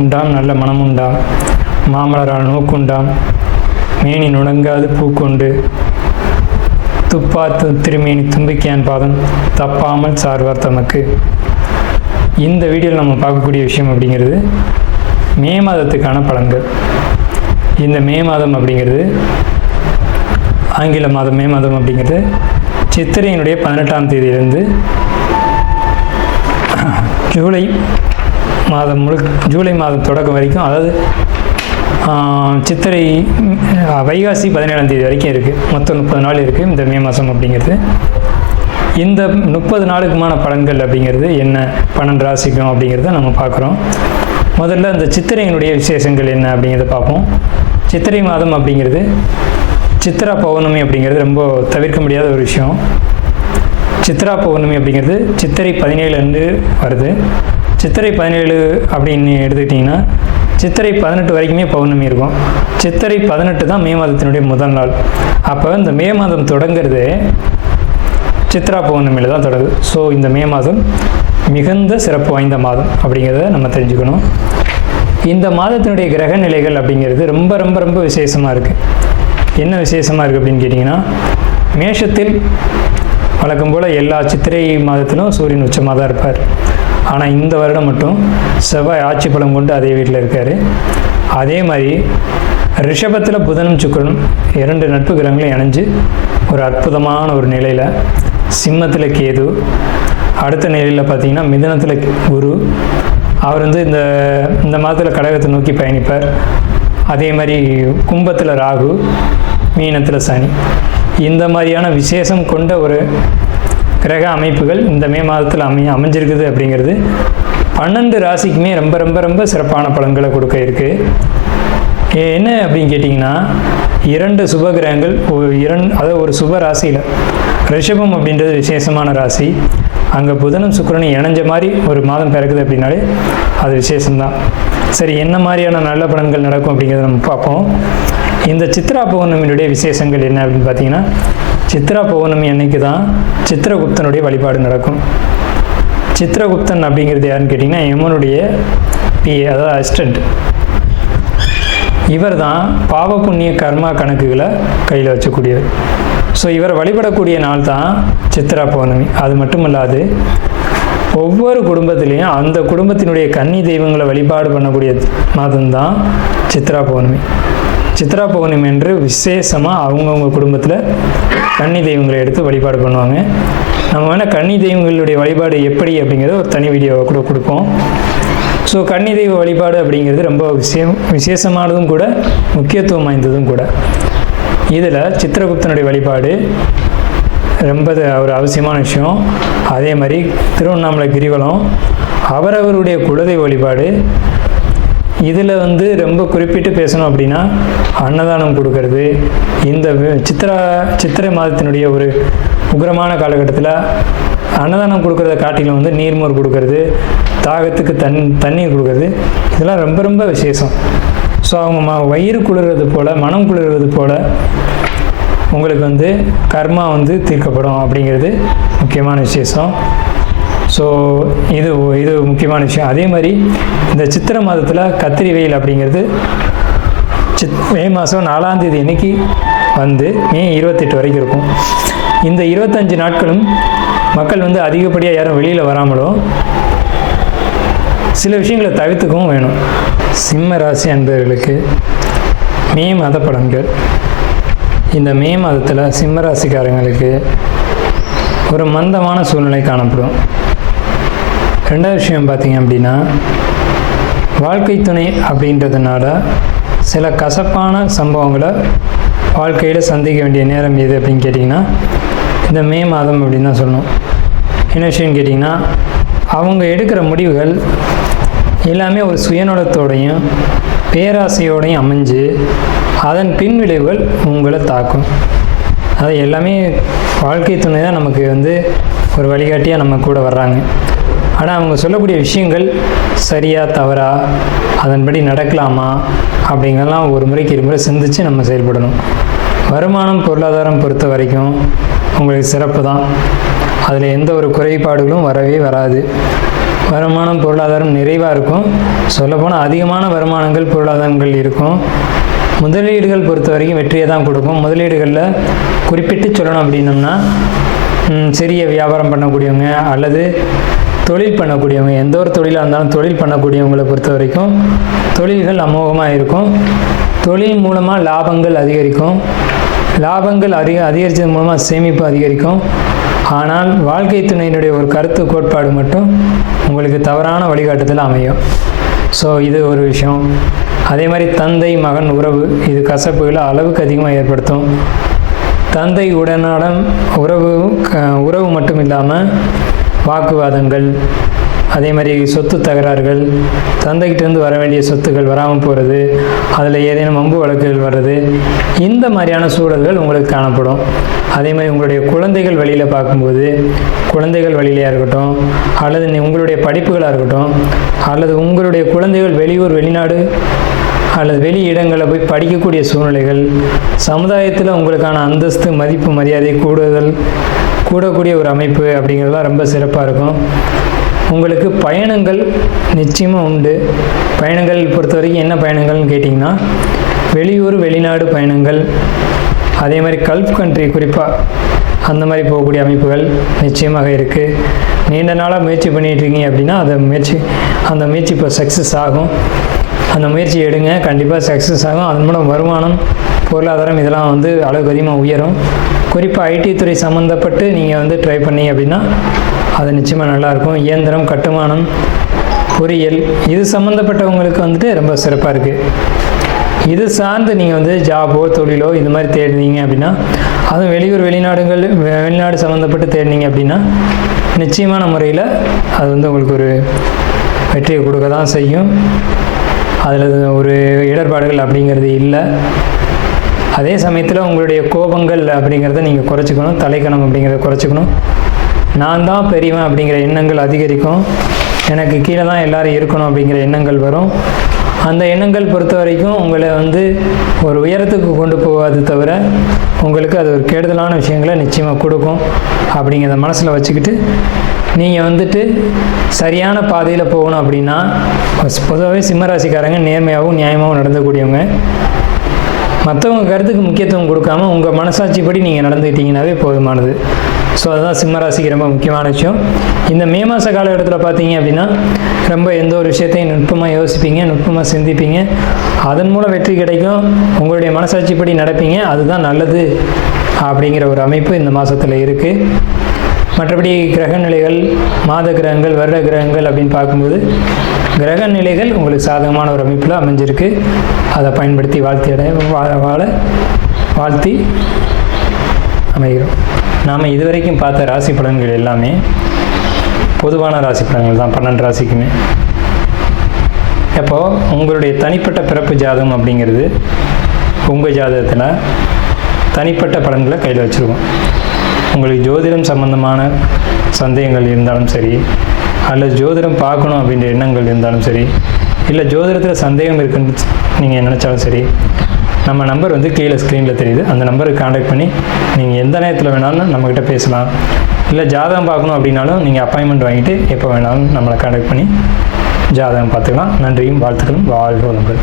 உண்டாம் நல்ல மனம் உண்டாம், மாமலரால் நோக்குண்டாம், மேனி நுடங்காது பூக்கொண்டு, துப்பாத்து திருமேனி தும்பிக்கையான் பாதம் தப்பாமல் சார்வார் தமக்கு. இந்த வீடியோவில் நம்ம பார்க்கக்கூடிய விஷயம் அப்படிங்கிறது மே மாதத்துக்கான பலன்கள். இந்த மே மாதம் அப்படிங்கிறது ஆங்கில மாதம். மே மாதம் அப்படிங்கிறது சித்திரையினுடைய 18ஆம் தேதியிலிருந்து ஜூலை மாதம் ஜூலை மாதம் தொடக்கம் வரைக்கும், அதாவது சித்திரை வைகாசி 17ஆம் தேதி வரைக்கும் இருக்குது. மொத்தம் 30 நாள் இருக்குது இந்த மே மாதம் அப்படிங்கிறது. இந்த 30 நாளுக்குமான பலன்கள் அப்படிங்கிறது என்ன, 12 ராசிக்கும் அப்படிங்கிறத நம்ம பார்க்குறோம். முதல்ல இந்த சித்திரையினுடைய விசேஷங்கள் என்ன அப்படிங்கிறத பார்ப்போம். சித்திரை மாதம் அப்படிங்கிறது சித்ரா பௌர்ணமி அப்படிங்கிறது ரொம்ப தவிர்க்க முடியாத ஒரு விஷயம். சித்ரா பௌர்ணமி அப்படிங்கிறது சித்திரை 17 அன்று வருது. சித்திரை 17 அப்படின்னு எடுத்துக்கிட்டிங்கன்னா சித்திரை 18 வரைக்குமே பௌர்ணமி இருக்கும். சித்திரை 18 தான் மே மாதத்தினுடைய முதல் நாள். அப்போ இந்த மே மாதம் தொடங்கிறது சித்ரா பௌர்ணமியில் தான் தொடங்குது. ஸோ இந்த மே மாதம் மிகுந்த சிறப்பு வாய்ந்த மாதம் அப்படிங்கிறத நம்ம தெரிஞ்சுக்கணும். இந்த மாதத்தினுடைய கிரக நிலைகள் அப்படிங்கிறது ரொம்ப ரொம்ப ரொம்ப விசேஷமாக இருக்குது. என்ன விசேஷமாக இருக்குது அப்படின்னு கேட்டிங்கன்னா, மேஷத்தில் வழக்கம் போல் எல்லா சித்திரை மாதத்திலும் சூரியன் உச்சமாக தான் இருப்பார். ஆனால் இந்த வருடம் மட்டும் செவ்வாய் ஆட்சி பலம் கொண்டு அதே வீட்டில் இருக்கார். அதே மாதிரி ரிஷபத்தில் புதனும் சுக்கிரனும் 2 நட்பு கிரகங்களும் இணைஞ்சு ஒரு அற்புதமான ஒரு நிலையில், சிம்மத்தில் கேது, அடுத்த நிலையில் பார்த்திங்கன்னா மிதுனத்தில் குரு, அவர் இந்த மாதத்தில் கடகத்தை நோக்கி பயணிப்பார். அதே மாதிரி கும்பத்தில் ராகு, மீனத்தில் சனி. இந்த மாதிரியான விசேஷம் கொண்ட ஒரு கிரக அமைப்புகள் இந்த மே மாதத்தில் அமைஞ்சிருக்குது அப்படிங்கிறது 12 ராசிக்குமே ரொம்ப ரொம்ப ரொம்ப சிறப்பான பலன்களை கொடுக்க இருக்குது. என்ன அப்படின்னு கேட்டிங்கன்னா, 2 சுப கிரகங்கள் அதாவது ஒரு சுப ராசியில், ரிஷபம் அப்படின்றது விசேஷமான ராசி, அங்கே புதனும் சுக்கிரனும் இணைஞ்ச மாதிரி ஒரு மாதம் பிறக்குது அப்படின்னாலே அது விசேஷம்தான். சரி, என்ன மாதிரியான நல்ல பலன்கள் நடக்கும் அப்படிங்கிறத நம்ம பார்ப்போம். இந்த சித்ரா பௌர்ணமியினுடைய விசேஷங்கள் என்ன அப்படின்னு பார்த்தீங்கன்னா, சித்ரா பௌர்ணமி அன்னைக்கு தான் சித்திரகுப்தனுடைய வழிபாடு நடக்கும். சித்திரகுப்தன் அப்படிங்கிறது யாருன்னு கேட்டிங்கன்னா, யமனுடைய பிஏ, அதாவது அசிஸ்டண்ட். இவர் தான் பாவ புண்ணிய கர்மா கணக்குகளை கையில் வச்சக்கூடியவர். ஸோ இவர் வழிபடக்கூடிய நாள் தான் சித்ரா பௌர்ணமி. அது மட்டும் இல்லாது ஒவ்வொரு குடும்பத்திலையும் அந்த குடும்பத்தினுடைய கன்னி தெய்வங்களை வழிபாடு பண்ணக்கூடிய மாதம்தான் சித்ரா பௌர்ணமி. சித்ரா பௌர்ணமி என்று விசேஷமாக அவங்கவுங்க குடும்பத்தில் கன்னி தெய்வங்களை எடுத்து வழிபாடு பண்ணுவாங்க. நம்ம வேணால் கன்னி தெய்வங்களுடைய வழிபாடு எப்படி அப்படிங்கிறத ஒரு தனி வீடியோவை கூட கொடுப்போம். ஸோ கன்னி தெய்வ வழிபாடு அப்படிங்கிறது ரொம்ப விசேஷமானதும் கூட, முக்கியத்துவம் வாய்ந்ததும் கூட. இதில் சித்திரகுப்தனுடைய வழிபாடு ரொம்ப ஒரு அவசியமான விஷயம். அதே மாதிரி திருவண்ணாமலை கிரிவலம், அவரவருடைய குலதெய்வ வழிபாடு. இதில் ரொம்ப குறிப்பிட்டு பேசணும் அப்படின்னா, அன்னதானம் கொடுக்கறது. இந்த சித்திரை மாதத்தினுடைய ஒரு உக்கிரமான காலகட்டத்தில் அன்னதானம் கொடுக்கறத காட்டிலும் நீர்மோர் கொடுக்கறது, தாகத்துக்கு தண்ணீர் கொடுக்கறது, இதெல்லாம் ரொம்ப ரொம்ப விசேஷம். ஸோ அவங்க வயிறு குளிர்றது போல், மனம் குளிர்வது போல் உங்களுக்கு கர்மா தீர்க்கப்படும் அப்படிங்கிறது முக்கியமான விசேஷம். ஸோ இது முக்கியமான விஷயம். அதே மாதிரி இந்த சித்திரை மாதத்தில் கத்திரி வெயில் அப்படிங்கிறது மே மாதம் 4ஆம் தேதி அன்னைக்கு மே 28 வரைக்கும் இருக்கும். இந்த 25 நாட்களும் மக்கள் அதிகப்படியாக யாரும் வெளியில் வராமலும் சில விஷயங்களை தவிர்த்துக்கவும் வேணும். சிம்ம ராசி அன்பர்களுக்கு மே மாத பலன்கள். இந்த மே மாதத்தில் சிம்ம ராசிக்காரங்களுக்கு ஒரு மந்தமான சூழ்நிலை காணப்படும். 2வது விஷயம் பார்த்தீங்க அப்படின்னா, வாழ்க்கை துணை அப்படின்றதுனால சில கசப்பான சம்பவங்களை வாழ்க்கையில் சந்திக்க வேண்டிய நேரம் எது அப்படின்னு கேட்டிங்கன்னா, இந்த மே மாதம் அப்படின்னு தான் சொல்லணும். என்ன விஷயம்னு கேட்டிங்கன்னா, அவங்க எடுக்கிற முடிவுகள் எல்லாமே ஒரு சுயநலத்தோடையும் பேராசையோடையும் அமைஞ்சு அதன் பின்விளைவுகள் உங்களை தாக்கும். அது எல்லாமே வாழ்க்கை துணை தான் நமக்கு ஒரு வழிகாட்டியாக நம்ம கூட வர்றாங்க. ஆனால் அவங்க சொல்லக்கூடிய விஷயங்கள் சரியா தவறா, அதன்படி நடக்கலாமா அப்படிங்கிறதெல்லாம் ஒரு முறைக்கு இருமுறை சிந்தித்து நம்ம செயல்படணும். வருமானம் பொருளாதாரம் பொறுத்த வரைக்கும் உங்களுக்கு சிறப்பு தான். அதில் எந்த ஒரு குறைபாடுகளும் வரவே வராது. வருமானம் பொருளாதாரம் நிறைவாக இருக்கும். சொல்லப்போனால் அதிகமான வருமானங்கள் பொருளாதாரங்கள் இருக்கும். முதலீடுகள் பொறுத்த வரைக்கும் வெற்றியை தான் கொடுக்கும். முதலீடுகளில் குறிப்பிட்டு சொல்லணும் அப்படின்னம்னா சிறிய வியாபாரம் பண்ணக்கூடியவங்க அல்லது தொழில் பண்ணக்கூடியவங்க, எந்த ஒரு தொழிலாக இருந்தாலும் தொழில் பண்ணக்கூடியவங்களை பொறுத்த வரைக்கும் தொழில்கள் அமோகமாக இருக்கும். தொழில் மூலமாக லாபங்கள் அதிகரிக்கும். லாபங்கள் அதிகரித்தது மூலமாக சேமிப்பு அதிகரிக்கும். ஆனால் வாழ்க்கை துணையினுடைய ஒரு கருத்து கோட்பாடு மட்டும் உங்களுக்கு தவறான வழிகாட்டுதல் அமையும். ஸோ இது ஒரு விஷயம். அதே மாதிரி தந்தை மகன் உறவு, இது கசப்புகளை அளவுக்கு அதிகமாக ஏற்படுத்தும். தந்தை உடனான உறவு மட்டும் இல்லாமல் வாக்குவாதங்கள், அதே மாதிரி சொத்து தகராறுகள், தந்தைக்கிட்டேருந்து வர வேண்டிய சொத்துக்கள் வராமல் போகிறது, அதில் ஏதேனும் வம்பு வழக்குகள் வர்றது, இந்த மாதிரியான சூழல்கள் உங்களுக்கு காணப்படும். அதே மாதிரி உங்களுடைய குழந்தைகள் வழியில் பார்க்கும்போது, குழந்தைகள் வழியிலையாக இருக்கட்டும் அல்லது உங்களுடைய படிப்புகளாக இருக்கட்டும் அல்லது உங்களுடைய குழந்தைகள் வெளியூர் வெளிநாடு அல்லது வெளி இடங்களில் போய் படிக்கக்கூடிய சூழ்நிலைகள், சமுதாயத்தில் உங்களுக்கான அந்தஸ்து மதிப்பு மரியாதை கூடக்கூடிய ஒரு அமைப்பு அப்படிங்கிறதுலாம் ரொம்ப சிறப்பாக இருக்கும். உங்களுக்கு பயணங்கள் நிச்சயமாக உண்டு. பயணங்கள் பொறுத்த வரைக்கும் என்ன பயணங்கள்னு கேட்டிங்கன்னா, வெளியூர் வெளிநாடு பயணங்கள், அதே மாதிரி கல்ஃப் கண்ட்ரி குறிப்பாக அந்த மாதிரி போகக்கூடிய அமைப்புகள் நிச்சயமாக இருக்குது. நீண்ட நாளாக முயற்சி பண்ணிகிட்ருக்கீங்க அப்படின்னா அந்த முயற்சி இப்போ சக்ஸஸ் ஆகும். அந்த முயற்சி எடுங்க, கண்டிப்பாக சக்ஸஸ் ஆகும். அதன் மூலம் வருமானம் பொருளாதாரம் இதெல்லாம் அளவுக்கு அதிகமாக உயரும். குறிப்பாக ஐடி துறை சம்மந்தப்பட்டு நீங்கள் ட்ரை பண்ணீங்க அப்படின்னா அது நிச்சயமாக நல்லாயிருக்கும். இயந்திரம், கட்டுமானம், பொறியியல் இது சம்மந்தப்பட்டவங்களுக்கு ரொம்ப சிறப்பாக இருக்குது. இது சார்ந்து நீங்கள் ஜாபோ தொழிலோ இது மாதிரி தேடினீங்க அப்படின்னா, அதுவும் வெளியூர் வெளிநாடு சம்மந்தப்பட்டு தேடினீங்க அப்படின்னா நிச்சயமான முறையில் அது உங்களுக்கு ஒரு வெற்றியை கொடுக்க தான் செய்யும். அதில் ஒரு இடர்பாடுகள் அப்படிங்கிறது இல்லை. அதே சமயத்தில் உங்களுடைய கோபங்கள் அப்படிங்கிறத நீங்கள் குறைச்சிக்கணும். தலைக்கணம் அப்படிங்கிறத குறைச்சிக்கணும். நான் தான் பெரியவன் அப்படிங்கிற எண்ணங்கள் அதிகரிக்கும். எனக்கு கீழே தான் எல்லோரும் இருக்கணும் அப்படிங்கிற எண்ணங்கள் வரும். அந்த எண்ணங்கள் பொறுத்த வரைக்கும் உங்களை ஒரு உயரத்துக்கு கொண்டு போகாது தவிர உங்களுக்கு அது ஒரு கெடுதலான விஷயங்களை நிச்சயமாக கொடுக்கும். அப்படிங்கிறத மனசில் வச்சுக்கிட்டு நீங்கள் சரியான பாதையில் போகணும் அப்படின்னா, பொதுவாகவே சிம்மராசிக்காரங்க நேர்மையாகவும் நியாயமாகவும் நடந்தக்கூடியவங்க. மற்றவங்க கருத்துக்கு முக்கியத்துவம் கொடுக்காம உங்கள் மனசாட்சிப்படி நீங்கள் நடந்துக்கிட்டீங்கன்னாவே போதுமானது. ஸோ அதுதான் சிம்மராசிக்கு ரொம்ப முக்கியமான விஷயம். இந்த மே மாத காலகட்டத்தில் பார்த்தீங்க அப்படின்னா ரொம்ப எந்த ஒரு விஷயத்தையும் நுட்பமாக யோசிப்பீங்க, நுட்பமாக சிந்திப்பீங்க. அதன் மூலம் வெற்றி கிடைக்கும். உங்களுடைய மனசாட்சிப்படி நடப்பீங்க. அதுதான் நல்லது அப்படிங்கிற ஒரு அமைப்பு இந்த மாதத்தில் இருக்குது. மற்றபடி கிரக நிலைகள், மாத கிரகங்கள், வருட கிரகங்கள் அப்படின்னு பார்க்கும்போது கிரக நிலைகள் உங்களுக்கு சாதகமான ஒரு அமைப்பில் அமைஞ்சிருக்கு. அதை பயன்படுத்தி வாழ்த்தி அமைகிறோம். நாம் இதுவரைக்கும் பார்த்த ராசி பலன்கள் எல்லாமே பொதுவான ராசி பலன்கள் தான், 12 ராசிக்குமே. அப்போது உங்களுடைய தனிப்பட்ட பிறப்பு ஜாதகம் அப்படிங்கிறது உங்கள் ஜாதகத்தில் தனிப்பட்ட பலன்களை கையில் வச்சுருக்கோம். உங்களுக்கு ஜோதிடம் சம்பந்தமான சந்தேகங்கள் இருந்தாலும் சரி, அல்லது ஜோதிடம் பார்க்கணும் அப்படின்ற எண்ணங்கள் இருந்தாலும் சரி, இல்லை ஜோதிடத்தில் சந்தேகம் இருக்குன்னு நீங்கள் நினச்சாலும் சரி, நம்ம நம்பர் கீழே ஸ்க்ரீனில் தெரியுது. அந்த நம்பருக்கு காண்டாக்ட் பண்ணி நீங்கள் எந்த நேரத்தில் வேணாலும் நம்மக்கிட்ட பேசலாம். இல்லை ஜாதகம் பார்க்கணும் அப்படின்னாலும் நீங்கள் அப்பாயின்மெண்ட் வாங்கிட்டு எப்போ வேணாலும் நம்மளை காண்டாக்ட் பண்ணி ஜாதகம் பார்த்துக்கலாம். நன்றியும் வாழ்த்துக்களும். வாழ்க வளமுடன்.